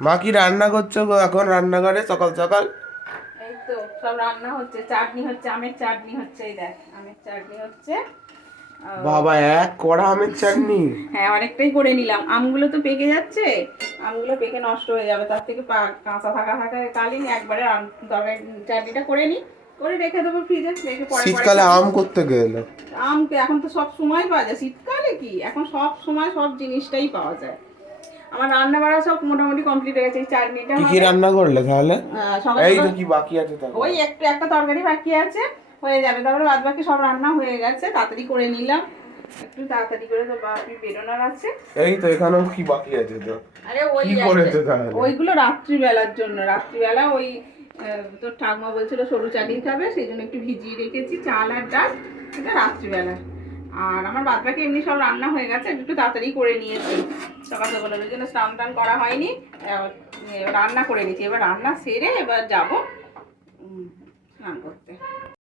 মা কি রান্না করছো গো এখন রান্নাঘরে সকাল সকাল? এই তো সব রান্না হচ্ছে, চাটনি হচ্ছে, আমের চাটনি হচ্ছে, এই দেখ আমের চাটনি হচ্ছে। বাবা, এক কড়া আমের চাটনি! হ্যাঁ, অনেকটাই করে নিলাম, আমগুলো তো পেকে যাচ্ছে, আমগুলো পেকে নষ্ট হয়ে যাবে, তার থেকে কাঁচা থাকা কালীন একবারে তরকারি চাটনিটা করে নিই, করে রেখে দেবো ফ্রিজে, রেখে পরে পরে শীতকালে খাবো। আম করতে গেলে আম তো এখন তো সব সময় পাওয়া যায়, শীতকালে কি এখন সব সময় সব জিনিসটাই পাওয়া যায়। আমার রান্না বাড়া সব মোটামুটি কমপ্লিট হয়ে গেছে, এই চাটনিটা কি কি হবে। রান্না করলে তাহলে? সকাল এই সকাল তো কি বাকি আছে তাহলে? ওই একটা তরকারি বাকি আছে, হয়ে যাবে, তারপরে বাদ বাকি সব রান্না হয়ে গেছে, তাড়াতাড়ি করে নিলাম, একটু তাড়াতাড়ি করে তো বাপি বেরোনোর আছে। এই তো এখানেও কি বাকি আছে তো? আরে ওই কি করেছে তাহলে? ওইগুলো রাত্রিবেলার জন্য, রাত্রিবেলা ওই তোর ঠাকুমা বলছিল সরু চাটনি খাবে, সেই জন্য একটু ভিজিয়ে রেখেছি চাল আর ডাল, এটা রাত্রিবেলা। আর আমার বাদ বাকি এমনি সব রান্না হয়ে গেছে, একটু তাড়াতাড়ি করে নিয়েছি সকাল সকালের, ওই জন্য স্নান টান করা হয়নি, রান্না করে নিয়েছি, এবার রান্না সেরে এবার যাবো স্নান করতে।